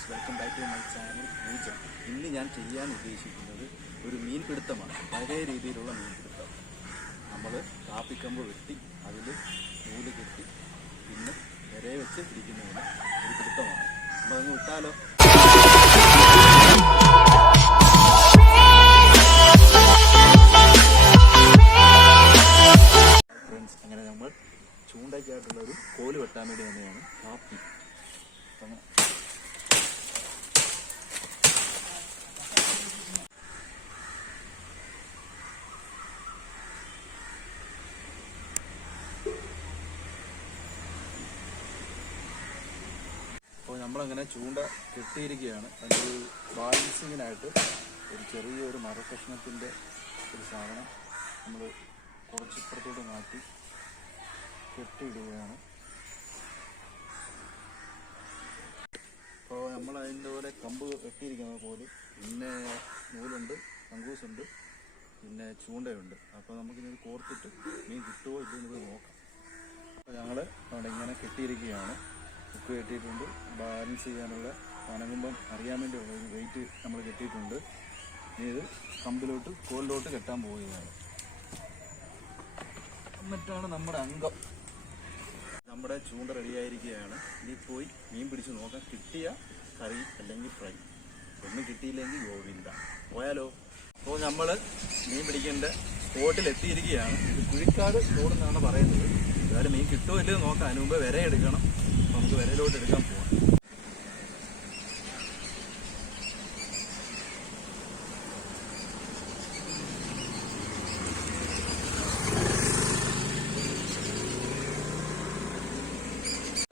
Friends welcome back to my channel Pooja ഇന്ന് ഞാൻ ചെയ്യാൻ ഉദ്ദേശിക്കുന്നത് ഒരു മീൻപിടുത്തമാണ്. പഴയ രീതിയിലുള്ള മീൻപിടുത്തം. നമ്മൾ കാപ്പിക്കമ്പ് വെട്ടി അതിൽ നൂൽ കെട്ടി പിന്നെ വരെ വെച്ച് ഇരിക്കുന്നതിന് ഒരു പിടുത്തമാണ്. നമ്മൾ അങ്ങ് വിട്ടാലോ? ഫ്രണ്ട്സ് അങ്ങനെ നമ്മൾ ചൂണ്ടയ്ക്കായിട്ടുള്ള ഒരു കോൽ വെട്ടാൻ വേണ്ടി തന്നെയാണ് കാപ്പി. അപ്പം അങ്ങനെ അപ്പോൾ നമ്മളങ്ങനെ ചൂണ്ട കെട്ടിയിരിക്കുകയാണ്. അതിന്റെ ഒരു ബാലൻസിങ്ങിനായിട്ട് ഒരു ചെറിയൊരു മരക്കഷ്ണത്തിന്റെ ഒരു സാധനം നമ്മൾ കുറച്ച് കുറച്ചിപ്പുറത്തോട്ട് മാറ്റി കെട്ടിയിടുകയാണ്. അപ്പോൾ നമ്മൾ അതിന്റെ പോലെ കമ്പ് കെട്ടിയിരിക്കുന്ന പോലെ പിന്നെ നൂലുണ്ട് കങ്കൂസുണ്ട് പിന്നെ ചൂണ്ടയുണ്ട്. അപ്പോൾ നമുക്കിനി കോർത്തിട്ട് മീൻ കിട്ടുമോ ഇല്ലയോ എന്നുള്ളത് നോക്കാം. അപ്പോൾ ഞങ്ങൾ അവിടെ ഇങ്ങനെ കെട്ടിയിരിക്കുകയാണ്. ഹുക്ക് കെട്ടിയിട്ടുണ്ട്. ബാലൻസ് ചെയ്യാനുള്ള വനങ്ങുമ്പം അറിയാൻ വേണ്ടിയുള്ള ഒരു വെയിറ്റ് നമ്മൾ കെട്ടിയിട്ടുണ്ട്. ഇനി ഇത് കമ്പിലോട്ട് കോലിലോട്ട് കെട്ടാൻ പോവുകയാണ്. എന്നിട്ടാണ് നമ്മുടെ അംഗം. നമ്മുടെ ചൂണ്ട റെഡിയായിരിക്കുകയാണ്. ഇനി പോയി മീൻ പിടിച്ച് നോക്കാം. കിട്ടിയ കറി അല്ലെങ്കിൽ ഫ്രൈ. ഒന്നും കിട്ടിയില്ലെങ്കിൽ ഗോവിന്ദ. പോയാലോ? അപ്പോൾ നമ്മൾ മീൻ പിടിക്കേണ്ട സ്പോട്ടിൽ എത്തിയിരിക്കുകയാണ്. ഇത് കുഴിക്കാട് തോടെന്നാണ് പറയുന്നത്. എന്തായാലും മീൻ കിട്ടുമോ ഇല്ലയോ നോക്കാം. അതിന് മുമ്പ് വരെ എടുക്കണം നമുക്ക് എടുക്കാൻ പോവാം.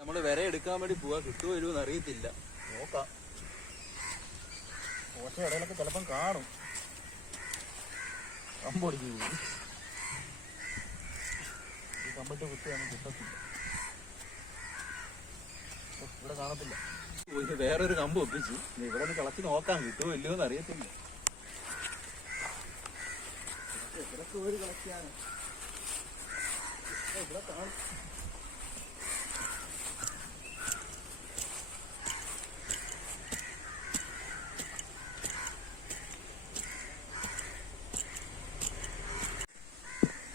നമ്മൾ വിര എടുക്കാൻ വേണ്ടി പോവാ. ഇല്ലയോ എന്ന് അറിയത്തില്ല. നോക്കാം. കുറച്ച് ഇടയിലൊക്കെ ചിലപ്പം കാണും. കമ്പൊടിക്ക് കമ്പിട്ട് കുത്തിയാണ് കിട്ടത്തില്ല. ഇവിടെ കാണത്തില്ല. വേറൊരു കമ്പ് ഒപ്പിച്ചു. ഇവിടെ ഒന്ന് കളച്ച് നോക്കാം കിട്ടുമോ ഇല്ലയോ എന്ന് അറിയത്തില്ല.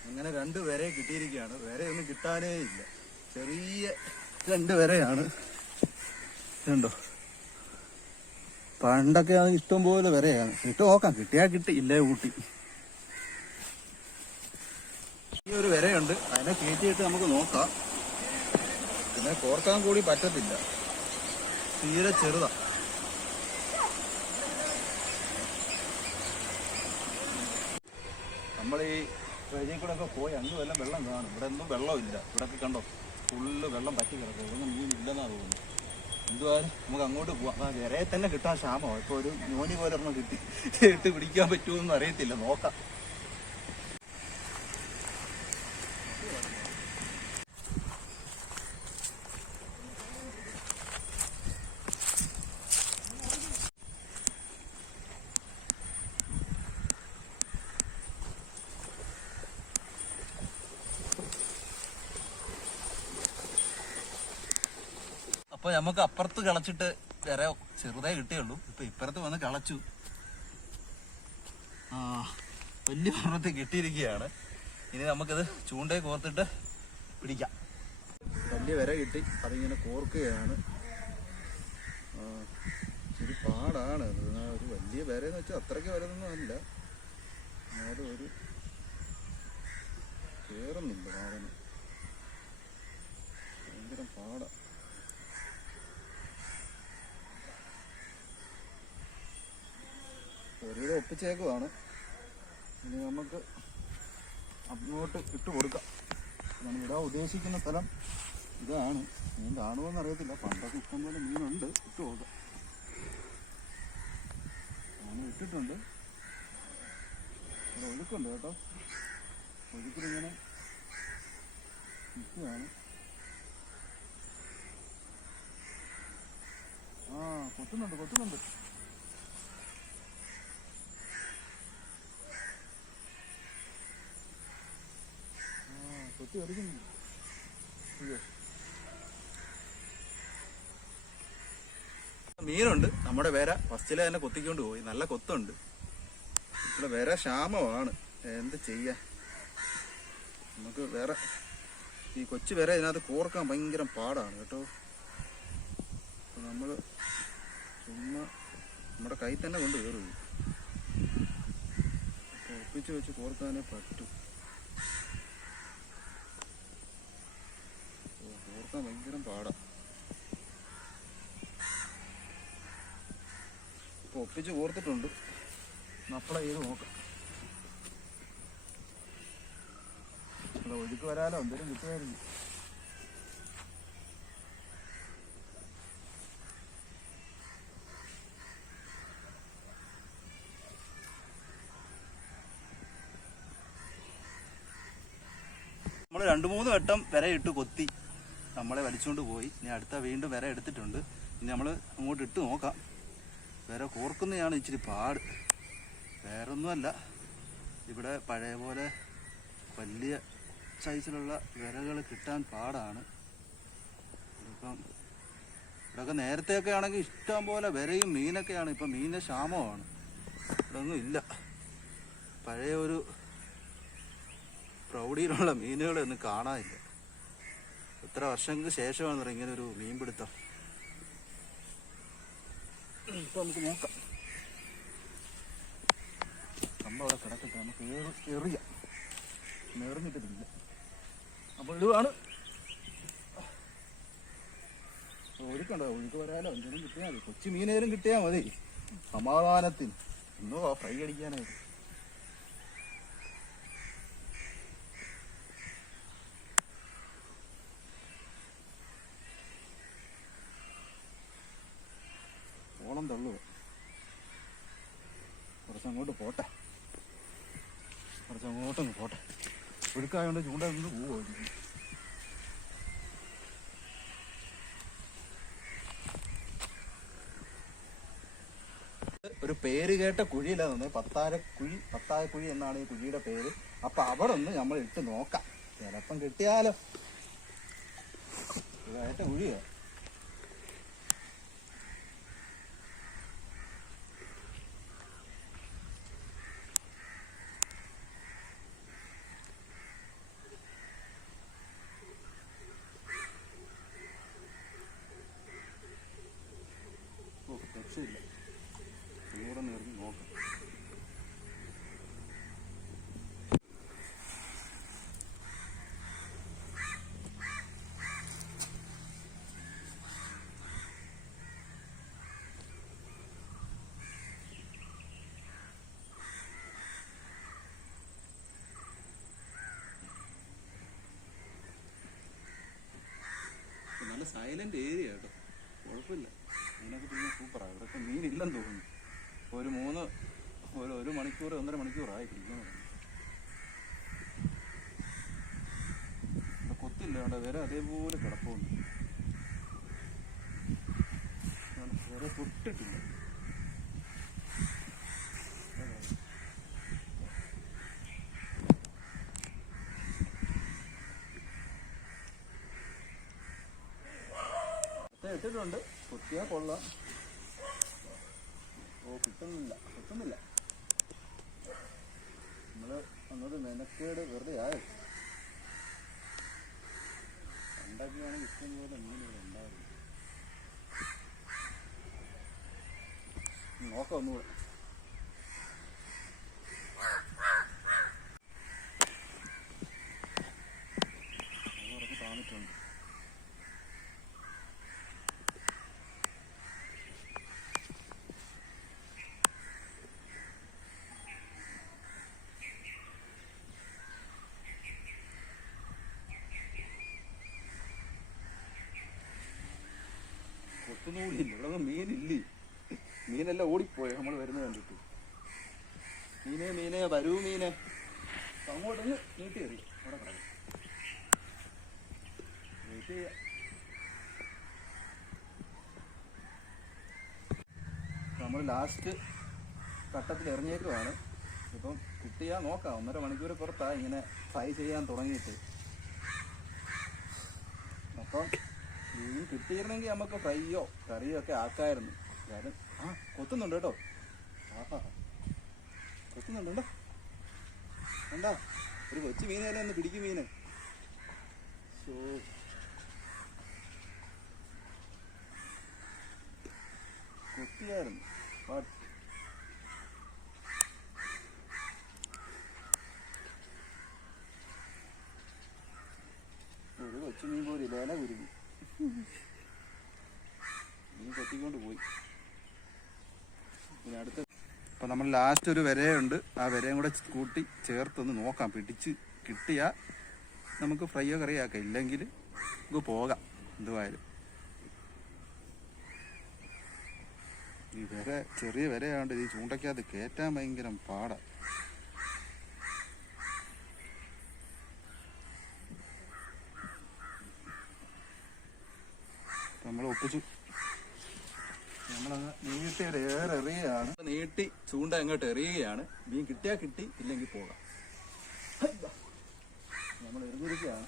അങ്ങനെ രണ്ട് വരെ വേറെ ഒന്നും കിട്ടാനേ ഇല്ല. ചെറിയ രണ്ട് വരയാണ്. ഇതുണ്ടോ പണ്ടൊക്കെ അത് ഇഷ്ടം പോലെ വരെയാണ് ഇട്ട് നോക്കാം. കിട്ടിയാ കിട്ടി ഇല്ലേ കൂട്ടി ഈ ഒരു വരയുണ്ട് അതിനെ കയറ്റിയിട്ട് നമുക്ക് നോക്കാം. പിന്നെ കോർക്കാൻ കൂടി പറ്റത്തില്ല. തീരെ ചെറുതാ. നമ്മൾ ഈ വഴിയിൽ കൂടെ ഒക്കെ പോയി അങ്ങ് വല്ല വെള്ളം കാണും. ഇവിടെ ഒന്നും വെള്ളമില്ല. ഇവിടെ കണ്ടോ? ഫുള്ള് വെള്ളം പറ്റി കിടക്കും ഇവിടെ മീൻ ഇല്ലെന്നാ തോന്നുന്നു നമുക്ക് അങ്ങോട്ട് പോവാം. വിരയെ തന്നെ കിട്ടാൻ ക്ഷാമോ ഇപ്പൊ ഒരു നോനി പോലെ ഒരെണ്ണം കിട്ടി ഇട്ട് പിടിക്കാൻ എന്ന് അറിയത്തില്ല. നോക്കാം. നമുക്ക് അപ്പുറത്ത് കളച്ചിട്ട് വേറെ ചെറുതായി കിട്ടിയുള്ളൂ. ഇപ്പൊ ഇപ്പുറത്ത് വന്ന് കളച്ചു. ആ വലിയ പർവത്ത് കിട്ടിയിരിക്കുകയാണ്. ഇനി നമുക്കിത് ചൂണ്ടയെ കോർത്തിട്ട് പിടിക്കാം. വലിയ വിര കിട്ടി. അതിങ്ങനെ കോർക്കുകയാണ്. ഇച്ചിരി പാടാണ്. ഒരു വലിയ വിരയെന്ന് വെച്ചാൽ അത്രയ്ക്ക് വരുന്നൊന്നും അല്ല. എന്നാലും ഒരു കയറുന്നില്ല ഭയങ്കര പാടാ. ഒരുവിധം ഒപ്പിച്ചേക്കുവാണ്. ഇനി നമുക്ക് അങ്ങോട്ട് ഇട്ട് കൊടുക്കാം. ഞാൻ ഇടാൻ ഉദ്ദേശിക്കുന്ന സ്ഥലം ഇതാണ്. മീൻ കാണുമോന്ന് അറിയത്തില്ല. പണ്ടൊക്കെ ഇഷ്ടം പോലെ മീനുണ്ട്. ഇട്ട് കൊടുക്കാം. ഞാൻ ഇട്ടിട്ടുണ്ട്. ഒഴുക്കുണ്ട് കേട്ടോ. ഒഴുക്കിലിങ്ങനെ നിൽക്കുകയാണ്. ആ കൊത്തുന്നുണ്ട് കൊത്തുന്നുണ്ട്. അടിക്കുന്നു അയ്യോ. മീനുണ്ട്. നമ്മുടെ വേര ഫസ്റ്റിലെ തന്നെ കൊത്തിക്കൊണ്ട് പോയി. നല്ല കൊത്തുണ്ട്. ഇവിടെ വേറെ ക്ഷാമമാണ്. എന്ത് ചെയ്യാൻ നമുക്ക് വേറെ ഈ കൊച്ചു വരെ ഇതിനകത്ത് കോർക്കാൻ ഭയങ്കര പാടാണ് കേട്ടോ. നമ്മൾ ചുമ്മാ നമ്മുടെ കൈ തന്നെ കൊണ്ട് കയറും ഒപ്പിച്ച് വെച്ച് കോർക്കാനേ പറ്റൂ. കോർക്കാൻ ഭയങ്കര പാടാ. ഇപ്പൊ ഒപ്പിച്ച് ഓർത്തിട്ടുണ്ട് അപ്ലൈ ചെയ്ത് നോക്കാം. ഒഴുക്ക് വരാലോ? എന്തേലും കിട്ടുമായിരുന്നു. നമ്മൾ രണ്ട് മൂന്ന് വട്ടം വിര ഇട്ട് കൊത്തി. നമ്മളെ വലിച്ചുകൊണ്ട് പോയി. ഇനി അടുത്ത വീണ്ടും വിര എടുത്തിട്ടുണ്ട്. ഇനി നമ്മൾ അങ്ങോട്ട് ഇട്ട് നോക്കാം. വിര കോർക്കുന്നതാണ് ഇച്ചിരി പാട്. വേറൊന്നുമല്ല. ഇവിടെ പഴയ പോലെ വലിയ സൈസിലുള്ള വിരകൾ കിട്ടാൻ പാടാണ്. ഇപ്പം ഇവിടെയൊക്കെ നേരത്തെയൊക്കെ ആണെങ്കിൽ ഇഷ്ടം പോലെ വിരയും മീനൊക്കെയാണ്. ഇപ്പം മീനിന്റെ ക്ഷാമമാണ്. ഇവിടെയൊന്നും ഇല്ല. പഴയ ഒരു പ്രൗഢിയിലുള്ള മീനുകളൊന്നും കാണാനില്ല. എത്ര വർഷങ്ങൾക്ക് ശേഷമാണ് ഇങ്ങനെ ഒരു മീൻ പിടുത്തം ഇപ്പം നമുക്ക് നോക്കാം. നമ്മളവിടെ കിടക്കട്ടെ നമുക്ക് എറിയാം. എറിഞ്ഞിട്ടില്ല അപ്പോൾ ഇടുവാണ് ഒഴുക്കണ്ടോ ഒഴുക്ക് വരാലോ? എന്തെങ്കിലും കിട്ടിയാൽ മതി. കൊച്ചു മീനേലും കിട്ടിയാ മതി. സമാധാനത്തിന്. ഇന്നോ ഫ്രൈ അടിക്കാനായിട്ട്. കുറച്ചങ്ങോട്ട് പോട്ടെ. കുറച്ചങ്ങോട്ടങ്ങ് പോട്ടെ. ഒഴുക്കായോണ്ട് ചൂണ്ട നിന്ന് പോവോ ഒരു പേര് കേട്ട കുഴിയിലാണ് തന്നെ പത്താരക്കുഴി കുഴി എന്നാണ് ഈ കുഴിയുടെ പേര്. അപ്പൊ അവിടെ ഒന്ന് നമ്മൾ ഇട്ട് നോക്കാം. ചിലപ്പം കിട്ടിയാലോ? ഇതായിട്ട് കുഴിയാ ഓ രക്ഷയില്ല ദൂരം നേർന്ന് നോക്കാം നല്ല സൈലന്റ് ഏരിയ കേട്ടോ. കുഴപ്പമില്ല. അതിനൊക്കെ പിന്നെ സൂപ്പറാണ് മീൻ ഇല്ലെന്ന് തോന്നുന്നു. ഒരു മൂന്ന് ഒരു ഒരു മണിക്കൂർ ഒന്നര മണിക്കൂറായി പിടിക്കാൻ ഇവിടെ കൊത്തില്ല. അവിടെ വരെ അതേപോലെ കിടപ്പുണ്ട്. വിര തൊട്ടിട്ടില്ല. നേരത്തെ ഇട്ടിട്ടുണ്ട്. കുത്തിയാ കൊള്ളാം. ഓ കിട്ടുന്നില്ല. കിട്ടുന്നില്ല. നമ്മൾ വന്നത് മെനക്കേട് വെറുതെ ആയി. പണ്ടൊക്കെയാണെങ്കിൽ ഇഷ്ടം പോലെ മീനുകൾ ഉണ്ടായിരുന്നു. നോക്കാം ഒന്നുകൂടെ അത് താന്നിട്ടുണ്ട് കൊത്തുന്നുകൂടിയില്ല ഇവിടെ മീനില്ലേ? മീനെല്ലാം ഓടിപ്പോയി? നമ്മൾ വരുന്നത് കണ്ടിട്ട്. മീനെ മീനെ വരൂ മീനെ. അങ്ങോട്ടൊന്ന് നീട്ടി എറി. അവിടെ കിടക്കും. വെയിറ്റ് നമ്മൾ ലാസ്റ്റ് ഘട്ടത്തിൽ ഇറങ്ങിയേക്കുവാണ്. ഇപ്പം കിട്ടിയാൽ നോക്കാം. ഒന്നര മണിക്കൂർ പുറത്താണ് ഇങ്ങനെ ഫ്രൈ ചെയ്യാൻ തുടങ്ങിയിട്ട്. അപ്പം മീൻ കിട്ടിയിരുന്നെങ്കിൽ നമുക്ക് ഫ്രൈയോ കറിയോ ഒക്കെ ആക്കായിരുന്നു. വര- ആ കൊത്തുന്നുണ്ട് കേട്ടോ. ആഹാ. കൊത്തുന്നുണ്ട് കണ്ടാ? ഒരു കൊച്ചു മീനെ ഒന്ന് പിടിക്കും മീന്. സോ കൊത്തിയായിരുന്നു. ഒരു കൊച്ചു മീൻ പോലും ഇല്ല ഇല കുരുങ്ങി. അപ്പം നമ്മൾ ലാസ്റ്റ് ഒരു വരയുണ്ട്. ആ വരയും കൂടെ കൂട്ടി ചേർത്തൊന്ന് നോക്കാം. പിടിച്ച് കിട്ടിയാൽ നമുക്ക് ഫ്രൈയോ കറിയാക്കാം ഇല്ലെങ്കിൽ നമുക്ക് പോകാം. എന്തുവായാലും. ഈ വര ചെറിയ വരയാണ്ട് ഈ ചൂണ്ടയ്ക്കകത്ത് കയറ്റാൻ ഭയങ്കര പാടാ. ഒപ്പിച്ചു. നമ്മളങ്ങ് നീട്ടി ഒരു ഏറെ എറിയുകയാണ്. നീട്ടി ചൂണ്ട അങ്ങോട്ട് എറിയുകയാണ്. മീൻ കിട്ടിയാ കിട്ടി ഇല്ലെങ്കിൽ പോകാം. നമ്മൾ എറിഞ്ഞിരിക്കുകയാണ്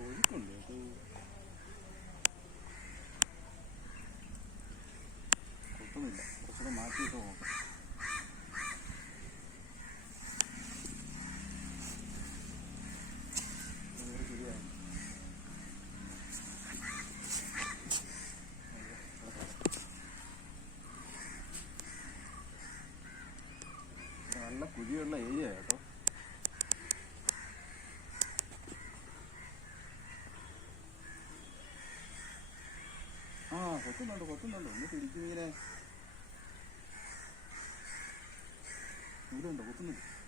ഒഴുക്കുണ്ട് കേട്ടോ. കൊട്ടുന്നില്ല ഇത് നല്ല കുഴിയുള്ള ഏരിയ കേട്ടോ. ആ കൊത്തുന്നുണ്ട് കൊത്തുന്നുണ്ട്. ഒന്ന് പിടിക്കും ഇങ്ങനെ നൂലുണ്ടോ കൊത്തുന്നുണ്ട് ഓ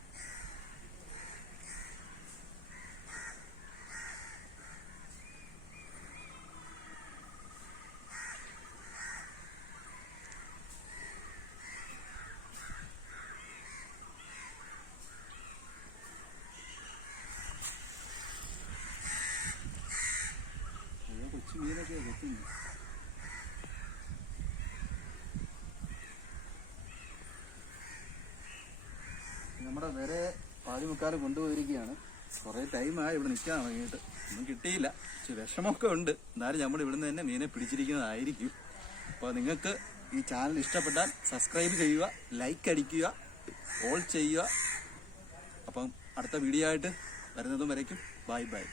നമ്മുടെ വരെ പാതി മുക്കാലും കൊണ്ടുപോയിരിക്കുകയാണ്. കുറേ ടൈമായി ഇവിടെ നിൽക്കാൻ തുടങ്ങിയിട്ട്. ഒന്നും കിട്ടിയില്ല. പക്ഷെ വിഷമമൊക്കെ ഉണ്ട്. എന്നാലും നമ്മൾ ഇവിടുന്ന് തന്നെ മീനെ പിടിച്ചിരിക്കുന്നതായിരിക്കും. അപ്പോൾ നിങ്ങൾക്ക് ഈ ചാനൽ ഇഷ്ടപ്പെട്ടാൽ സബ്സ്ക്രൈബ് ചെയ്യുക ലൈക്ക് അടിക്കുക ഓൾ ചെയ്യുക. അപ്പം അടുത്ത വീഡിയോ ആയിട്ട് വരുന്നതും വരയ്ക്കും. Bye bye